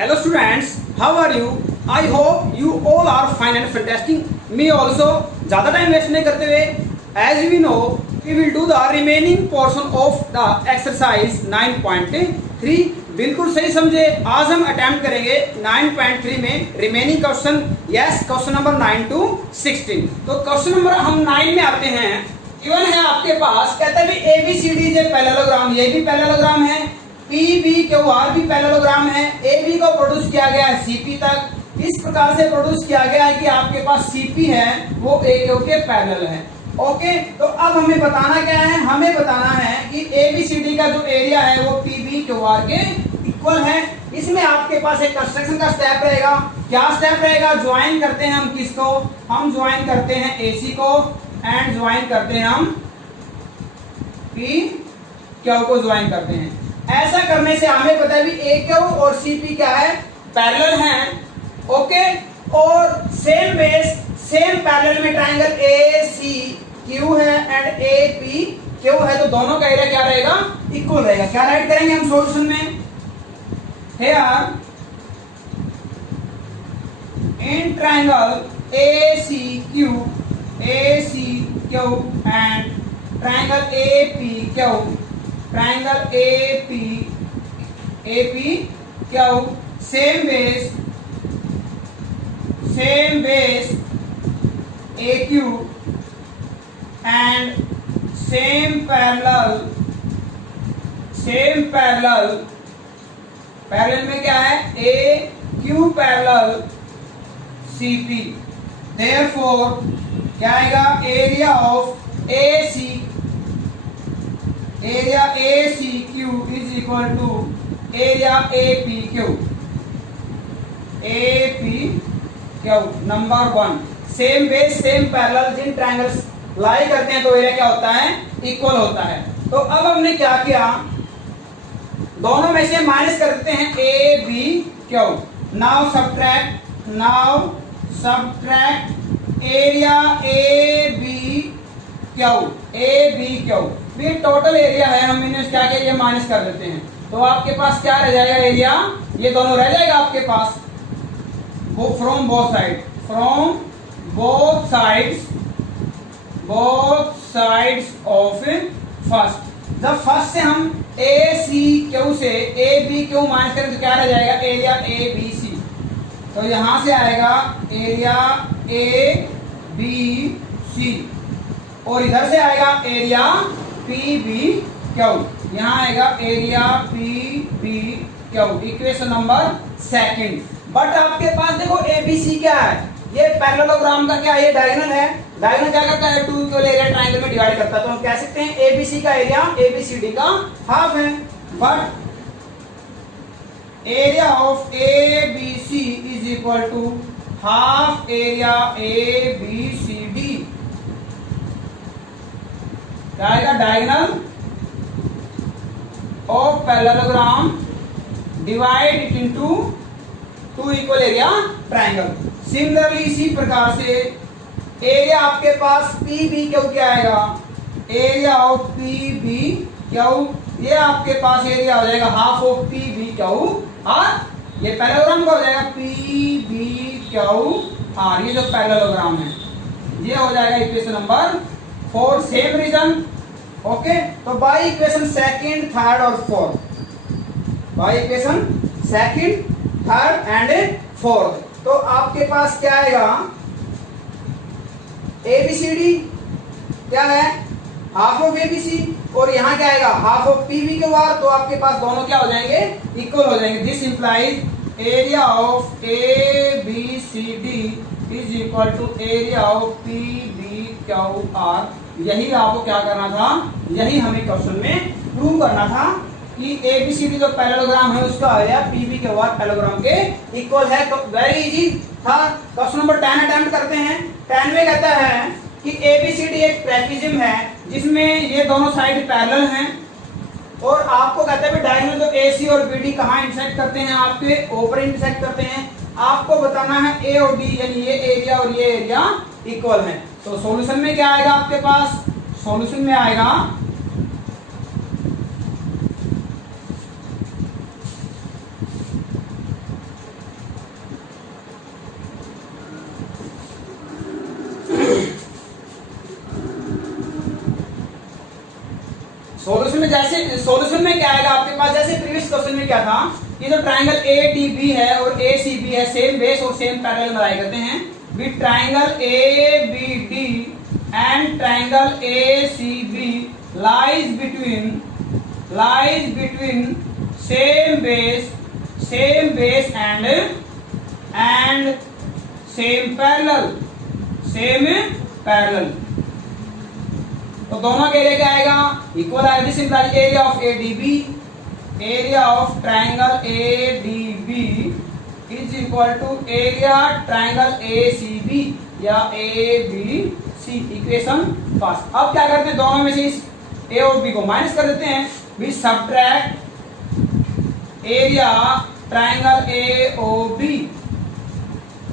Hello students, how are you? I hope you all are fine and fantastic. Me also. ज़्यादा time waste नहीं करते हुए, as we know, we will do the remaining portion of the exercise 9.3. बिल्कुल सही समझे. आज हम attempt करेंगे 9.3 में remaining question. Yes, question number 9 to 16. तो क्वेश्चन नंबर हम 9 में आते हैं. गिवन है आपके पास, कहता है ABCD जो पैरेललोग्राम, ये भी पैरेललोग्राम है, PBQR भी पैरेललोग्राम है. AB को प्रोड्यूस किया गया है CP तक. इस प्रकार से प्रोड्यूस किया गया है कि आपके पास CP है वो AQ के पैरेलल है. ओके, तो अब हमें बताना क्या है? हमें बताना है कि ABCD का जो एरिया है वो PBQR के इक्वल है. इसमें आपके पास एक कंस्ट्रक्शन का स्टेप रहेगा. क्या स्टेप रहेगा? ज्वाइन करते हैं हम किसको? हम ज्वाइन करते हैं AC को एंड ज्वाइन करते हैं हम PQ को ज्वाइन करते हैं. ऐसा करने से हमें पता है भी AQ और CP क्या है? पैरेलल हैं. ओके, और सेम बेस सेम पैरेलल में ट्रायंगल ACQ है एंड APQ है, तो दोनों का एरिया क्या रहेगा? इक्वल रहेगा. क्या राइट करेंगे हम सॉल्यूशन में? Here in triangle ACQ and triangle APQ same base AQ and same parallel में क्या है? AQ parallel CP. Therefore क्या आएगा? Area ACQ is equal to area APQ. Number 1, same base same parallel जिन triangles lie करते हैं तो area क्या होता है? इक्वल होता है. तो अब हमने क्या किया? दोनों में से माइनस कर देते हैं ABQ. Now subtract area ABQ. ये टोटल एरिया है, हम इन्हें क्या किया? माइनस कर देते हैं. तो आपके पास क्या रह जाएगा? एरिया ये दोनों रह जाएगा आपके पास. वो from both sides of first. जब फर्स्ट से हम ACQ से ABQ माइनस करें तो क्या रह जाएगा? Area ABC. तो यहां से आएगा एरिया ABC और इधर से आएगा एरिया PBQ. यहां आएगा area PBQ. Equation number 2. But आपके पास देखो ABC क्या है? ये पैरेललोग्राम का क्या? ये डायगोनल है. डायगोनल क्या करता है? 2 इक्वल एरिया ट्रायंगल में डिवाइड करता है. तो हम कह सकते हैं ABC का एरिया ABCD का हाफ है. But area of ABC is equal to half area ABCD. क्या आएगा? Diagonal of parallelogram divide it into 2 equal area triangle. Similarly इसी प्रकार से एरिया आपके पास PBQ क्या आएगा? एरिया ऑफ PBQ ये आपके पास एरिया हो जाएगा हाफ ऑफ PBQ और ये पैरेललोग्राम का हो जाएगा PBQR. ये जो पैरेललोग्राम है ये हो जाएगा equation number 4. Same reason. Okay, तो बाय इक्वेशन 2nd, 3rd और 4th, bye equation 2nd, 3rd and 4th, तो आपके पास क्या आएगा? ABCD क्या है? हाफ ऑफ ABC और यहाँ क्या आएगा? Half of PBQR. तो आपके पास दोनों क्या हो जाएंगे? इक्वल हो जाएंगे. This implies area of ABCD is equal to area of PBQR. यही आपको क्या करना था? यही हमें क्वेश्चन में प्रूव करना था कि ABCD जो पैरेललोग्राम है उसका एरिया PBQR पैरेललोग्राम के इक्वल है. तो वेरी इजी था. क्वेश्चन नंबर 10 अटेम्प्ट करते हैं. 10 में कहता है कि ABCD एक ट्रैपेजियम है जिसमें ये दोनों साइड पैरेलल हैं और आपको कहता है डायगोनल जो AC और BD कहाँ इंटरसेक्ट करते हैं? आपके ऊपर इंटरसेक्ट करते हैं. आपको बताना है A और D यानी ये एरिया और ये एरिया इक्वल है. तो सॉल्यूशन में क्या आएगा आपके पास? सॉल्यूशन में आएगा सॉल्यूशन में जैसे सॉल्यूशन में क्या आएगा आपके पास, जैसे प्रीवियस क्वेश्चन में क्या था, ये जो ट्राइंगल ए डी बी है और ए सी बी है, सेम बेस और सेम पैरेलल बनाए करते हैं। With triangle a b d and triangle a C b lies between same base and same parallel. तो दोनों के लिए क्या आएगा, इक्वल आएगा। This implies area of a d b, area of triangle a d b is equal to area triangle a C b या a B c. Equation first. अब क्या करते हैं, दोनों में से इस ए और बी को माइनस कर देते हैं। We subtract area triangle A O B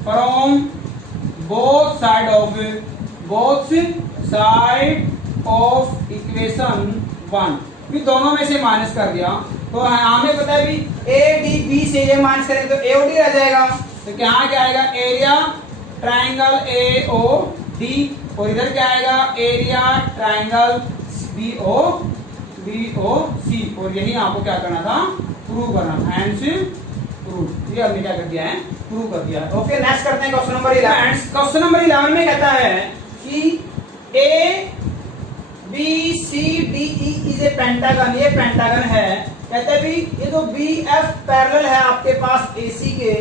from both side of equation 1। फिर दोनों में से माइनस कर दिया, तो हमें पता है भी ए डी बी से ये माइनस करेंगे तो ए ओ डी रह जाएगा। तो यहाँ क्या आएगा, area triangle A O D, और इधर क्या आएगा, area triangle B O C. और यही आपको क्या करना था, प्रूव करना था। एंड प्रूव, ये हमने क्या कर दिया है, प्रूव कर दिया है। ओके, नेक्स्ट करते हैं क्वेश्चन नंबर 11। क्वेश्चन नंबर 11 में कहता है कि A B C D E is a pentagon, ये पेंटागन है। कहते हैं भी ये जो बी एफ पैरेलल है आपके पास ए सी के,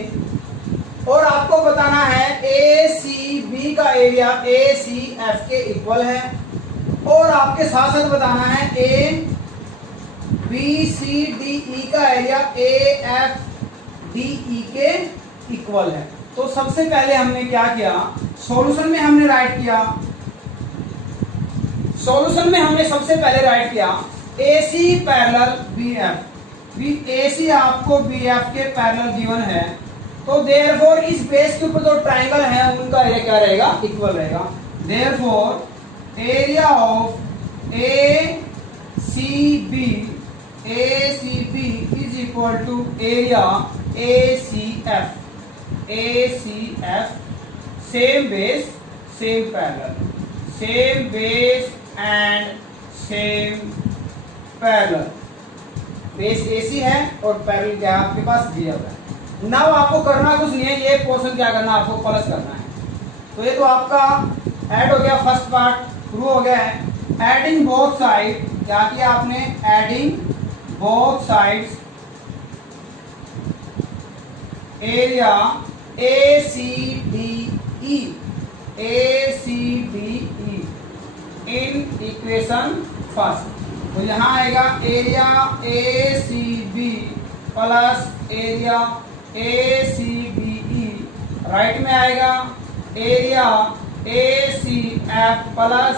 और आपको बताना है ए सी बी का एरिया ए सी एफ के इक्वल है, और आपके साथ साथ बताना है ए बी सी डी ई का area A F D E के इक्वल है। तो सबसे पहले हमने क्या किया, सॉल्यूशन में हमने राइट किया, सॉल्यूशन में हमने सबसे पहले राइट किया ए सी पैरेलल बी एफ। ए सी आपको बी एफ के पैरेलल गिवन है, तो देयरफॉर इस बेस के ऊपर जो ट्राइंगल है उनका एरिया क्या रहेगा, इक्वल रहेगा। Therefore area of A C B is equal to area A C F, same base same parallel, same base and same parallel. Base AC है और पैरेलल क्या आपके पास दिया हुआ है। नाउ आपको करना कुछ नहीं है, ये पोर्शन क्या करना है, आपको प्लस करना है। तो ये तो आपका ऐड हो गया, फर्स्ट पार्ट प्रूव हो गया है। एडिंग बोथ साइड, क्या किया आपने, adding both sides area A C D E in equation first. तो यहाँ आएगा area A C B plus area A C D E, right में आएगा area A C F plus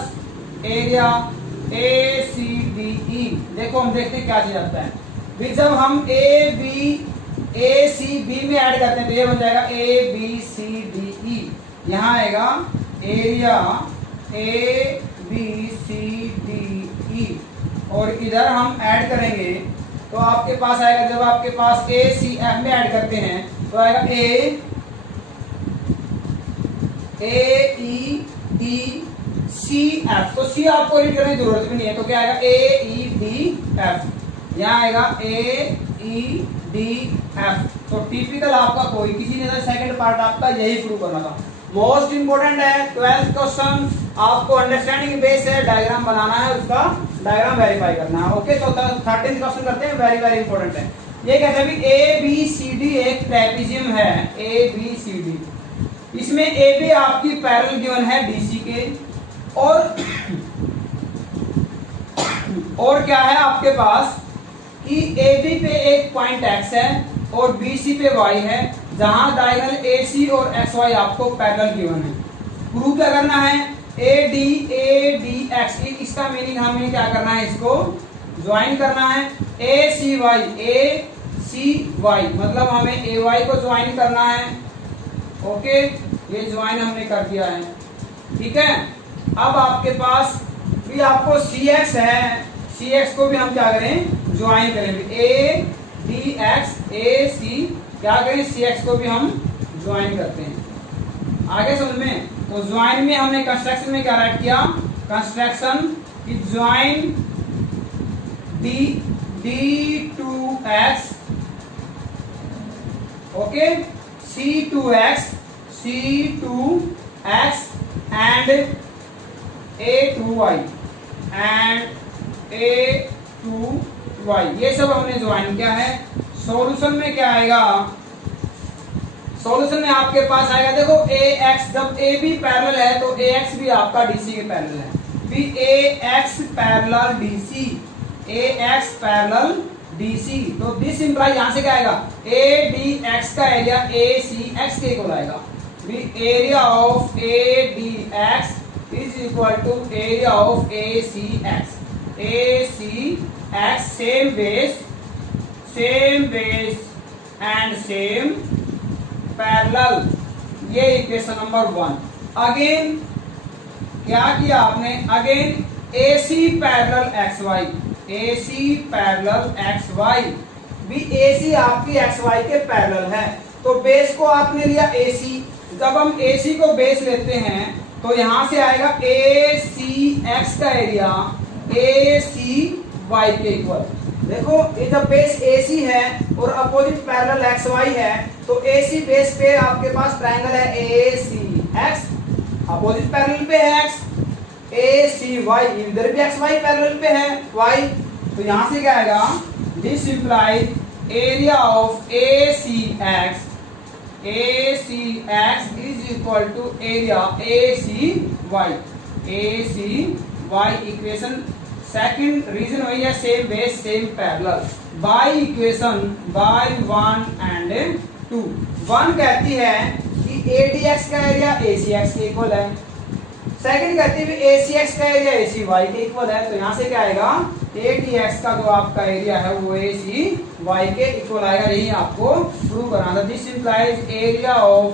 area A C D E. देखो हम देखते हैं क्या चीज आता है। फिर जब हम ए सी बी में ऐड करते हैं तो ये बन जाएगा A B C D E. यहाँ आएगा area A B C D E, और इधर हम ऐड करेंगे तो आपके पास आएगा, जब आपके पास ए सी एफ में ऐड करते हैं तो आएगा ए ई डी सी एफ। तो सी आपको रीड करने की जरूरत भी नहीं है, तो क्या आएगा ए ई डी एफ। यहाँ आएगा ए ई डी एफ। तो टिपिकल आपका कोई किसी ने सेकंड पार्ट आपका यही प्रूव करना था। मोस्ट इंपोर्टेंट है 12th क्वेश्चन, आपको अंडरस्टैंडिंग बेस है, डायग्राम बनाना है, उसका डायग्राम वेरीफाई करना है। ओके, तो 13th क्वेश्चन करते हैं, वेरी वेरी इंपॉर्टेंट है। ये कहते हैं ए बी सी डी एक ट्रेपेजियम है, ए बी सी डी, इसमें ए बी आपकी पैरेलल गिवन है डीसी के, और क्या है आपके पास कि ए बी पे एक पॉइंट एक्स है और बी सी पे वाई है, जहां डायगोनल ए सी और एक्स वाई आपको पैरेलल गिवन है। प्रूव क्या करना है, ए डी एक्स, इसका मीनिंग हमें क्या करना है, इसको ज्वाइन करना है। ए सी वाई मतलब हमें ए वाई को ज्वाइन करना है। ओके, ये ज्वाइन हमने कर दिया है, ठीक है। अब आपके पास भी आपको सी एक्स है, सी एक्स को भी हम क्या करें, ज्वाइन करेंगे। ए डी एक्स ए सी क्या करें, सी एक्स को भी हम ज्वाइन करते हैं। आगे समझ में, तो ज्वाइन में हमने कंस्ट्रक्शन में क्या राइट किया, कंस्ट्रक्शन की join D2x, okay, C2x and A2y ये सब हमने ज्वाइन किया है। सॉल्यूशन में क्या आएगा, सॉल्यूशन में आपके पास आएगा, देखो ax, जब a b पैरेलल है तो ax भी आपका dc के पैरेलल है, भी ax पैरेलल dc, तो दिस इंप्लाई यहां से क्या आएगा, adx का एरिया acx के इक्वल आएगा, भी area of adx is equal to area of acx same base and same parallel, ये इक्वेशन नंबर 1। अगेन क्या किया आपने, अगेन AC पैरेलल XY, भी AC आपकी XY के पैरेलल है, तो बेस को आपने लिया AC, जब हम AC को बेस लेते हैं तो यहां से आएगा ACX का एरिया ACY के इक्वल। देखो ये जब बेस AC है और अपोजिट पैरेलल XY है, तो AC बेस पे आपके पास ट्रायंगल है ACX, अपोजिट पैरेलल पे है X, ACY इधर भी XY पैरेलल पे है Y, तो यहां से क्या आएगा, this implies area of ACX is equal to area ACY equation second reason वही है, same base same parallel, by equation by 1 and 2। 1 कहती है कि ADX का एरिया ACX के इक्वल है, सेकंड कहती है ACX का एरिया ACY के इक्वल है, तो यहां से क्या आएगा, ADX का जो आपका एरिया है वो ACY के इक्वल आएगा, यही आपको प्रूव करना था। This implies area of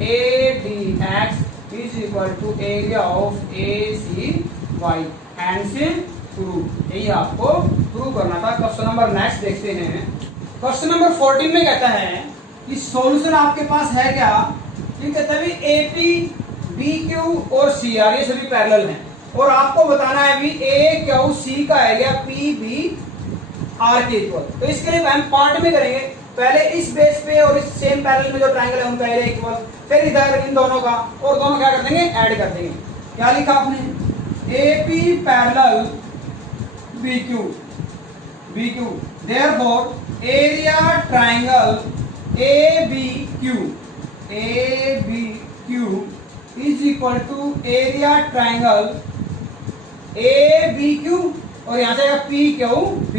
ADX is equal to area of ACY and prove, यही आपको प्रूव करना था। क्वेश्चन नंबर नेक्स्ट देखते हैं। क्वेश्चन नंबर 14 में कहता है कि सॉल्यूशन आपके पास है क्या, कि कहता है AP BQ और CR ये सभी पैरेलल हैं, और आपको बताना है भी AQC का एरिया PBR के इक्वल। तो इसके लिए हम पार्ट में करेंगे, पहले इस बेस पे और इस सेम पैरेलल में जो ट्रायंगल है उनका एरिया इक्वल, फिर इधर इन दोनों का, और दोनों क्या कर देंगे, ऐड कर देंगे। क्या लिखा आपने, AP parallel BQ, therefore area triangle ABQ is equal to area triangle ABQ, और यहाँ से PQB,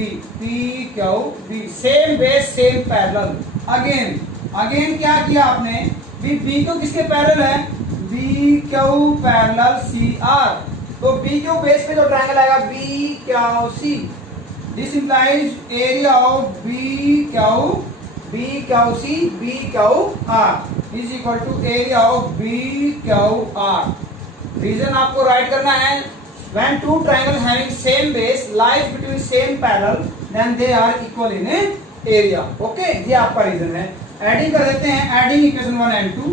same base same parallel. Again क्या किया आपने, BQ किसके पैरेलल है, BQ पैरेलल CR, तो BQ बेस पे जो ट्रायंगल आएगा BQC, this implies area of BQC BQR is equal to area of BQR। Reason आपको राइट करना है, when two triangle having same base lies between same parallel then they are equal in area. Okay, ये आपका reason है। Adding कर देते हैं, adding equation 1 and 2,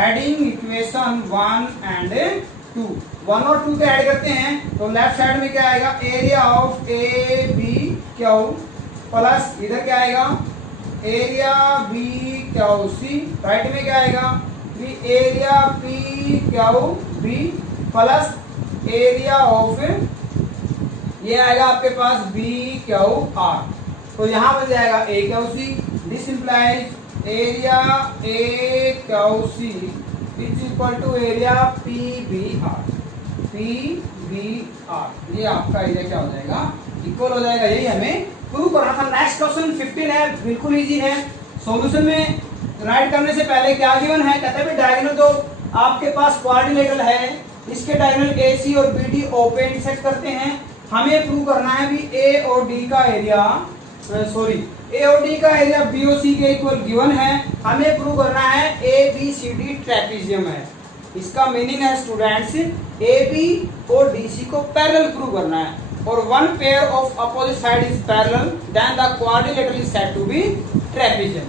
adding equation 1 and 2, 1 और 2 के ऐड करते हैं, तो लेफ्ट साइड में क्या आएगा, एरिया ऑफ ABQ प्लस इधर क्या आएगा, एरिया BQC, राइट में क्या आएगा, area PQB plus area of ये आएगा आपके पास BQR, तो यहां बन जाएगा AQC। This implies area AQC is equal to area PBR, ये आपका एरिया क्या हो जाएगा, इक्वल हो जाएगा। यही हमें प्रूव करना था। नेक्स्ट क्वेश्चन 15 है, बिल्कुल इजी है। सॉल्यूशन में राइट करने से पहले क्या गिवन है, कहते हैं डायगोनल जो आपके पास क्वाड्रिलेटरल है इसके डायगोनल AC और BD ओपन इंटरसेक्ट करते हैं। हमें प्रूव करना है भी A और D का एरिया BOC के इक्वल गिवन है। हमें प्रूव करना है ABCD ट्रेपेजियम है। इसका मीनिंग है स्टूडेंट्स, AB और DC को पैरेलल प्रूव करना है, और one pair of opposite side is parallel then the quadrilateral is said to be trapezium.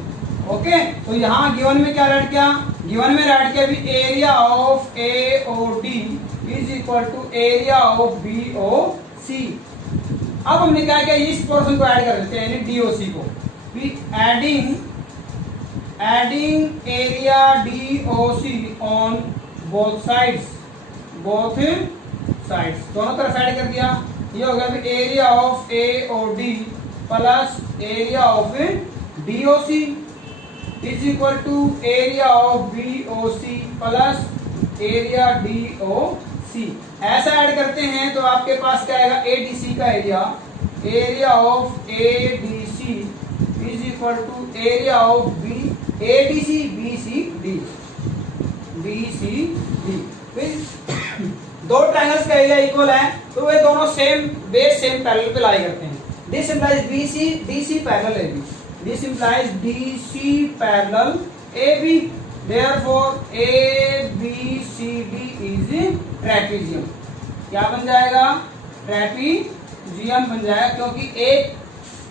Okay, तो यहाँ गिवन में क्या राइट किया, गिवन में राइट किया भी area of AOD is equal to area of BOC। अब हमने क्या किया, इस पोर्शन को ऐड कर देते हैं, यानी डीओसी को भी adding area DOC on both sides दोनों तरफ ऐड कर दिया। ये हो गया फिर area of AOD plus area of DOC is equal to area of BOC plus area DOC. ऐसा ऐड करते हैं तो आपके पास क्या आएगा, एडीसी का area of ADC is equal to area of B ADC BCD फिर दो ट्रायंगल्स का एरिया इक्वल है तो वे दोनों सेम पैरेलल पे लाई करते हैं। This implies BC DC parallel AB, this implies DC parallel AB, therefore ABCD is trapezium. क्या बन जाएगा, ट्रेपेजियम बन जाएगा, क्योंकि एक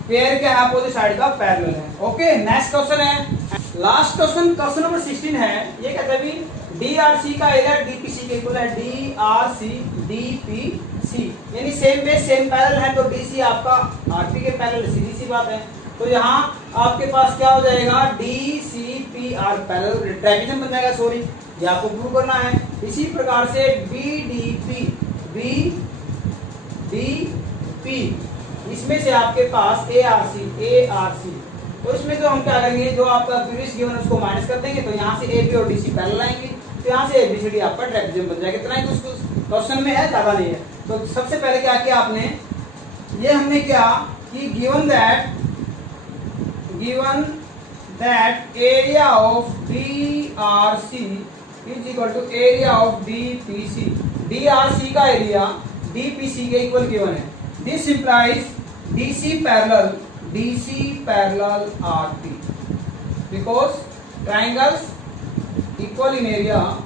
पेयर के अपोजिट साइड का पैरेलल है। ओके, नेक्स्ट क्वेश्चन है, लास्ट क्वेश्चन नंबर 16 है। ये कहता है भी डीआरसी का एरिया डीपीसी के इक्वल है, डीआरसी डीपीसी यानी सेम बेस सेम पैरेलल है, तो डीसी आपका आरपी के पैरेलल, सीधी सी बात है। तो यहाँ आपके पास क्या हो जाएगा, डीसीपीआर पैरेलल ट्रेपेजियम बन जाएगा, सॉरी ये आपको प्रूव करना है। इसी प्रकार से बीडीपी बीडीपी इसमें से आपके पास एआरसी तो इसमें जो हम क्या करेंगे, जो आपका प्रीवियस गिवन उसको माइनस कर देंगे, तो यहाँ से एबी और डीसी पैरेलल आएंगे, तो यहाँ से एबीसीडी आपका ट्रेपेजियम बन जाएगा। इतना ही कुछ क्वेश्चन में है, ज्यादा नहीं है। तो सबसे पहले क्या किया आपने, ये हमने क्या कि given that area of DRC is equal to area of DPC, DRC का एरिया डीपीसी के इक्वल गिवन है। This implies DC parallel RP because triangles equal in area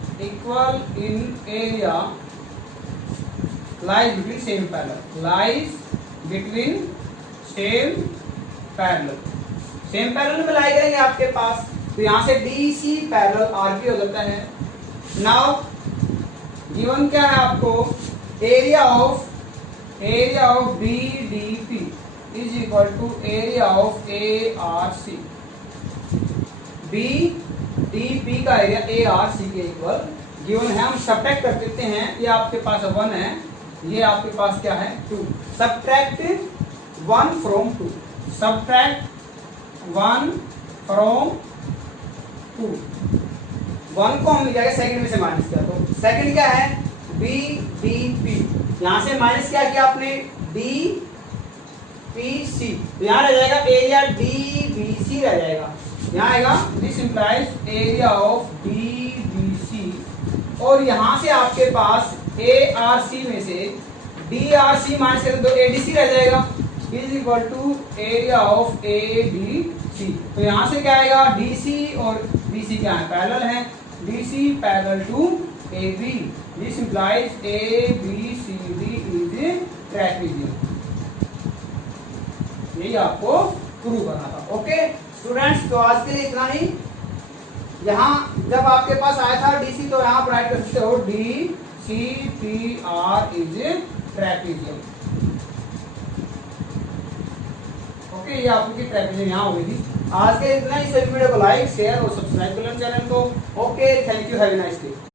lies between same parallel में लाई करेंगे आपके पास, तो यहाँ से DC parallel RP हो जाता है। नाउ गिवन क्या है आपको, area of BDP is equal to area of ARC, BDP का एरिया एआरसी के इक्वल गिवन है। हम सब्ट्रैक्ट कर देते हैं, ये आपके पास 1 है, ये आपके पास क्या है 2, सब्ट्रैक्ट 1 फ्रॉम 2, सब्ट्रैक्ट 1 फ्रॉम 2, 1 को हम जाएगा सेकंड में से माइनस किया, तो सेकंड क्या है बीडीपी, यहाँ से माइनस क्या किया आपने डी पीसी, तो यहाँ रह जाएगा एरिया डीबीसी रह जाएगा, यहाँ आएगा this implies area of DBC, और यहाँ से आपके पास एआरसी में से डीआरसी माइनस करें तो एडीसी रह जाएगा is equal to area of ADC. तो यहाँ से क्या आएगा, डीसी और बीसी क्या है पैरेलल है, DC parallel to AB, this implies ABCD is trapezium. यही आपको प्रूव करना था। ओके स्टूडेंट्स, तो आज के लिए इतना ही। यहाँ जब आपके पास आया था डीसी, तो यहाँ राइट कर सकते हो DCPR इज ट्रेपेजियम। ओके, ये आपकी ट्रेपेजियम यहाँ हो गई थी। आज के इतना ही, सभी वीडियो को लाइक शेयर और सब्सक्राइब कर लेना चैनल को। Okay, thank you, have a nice day.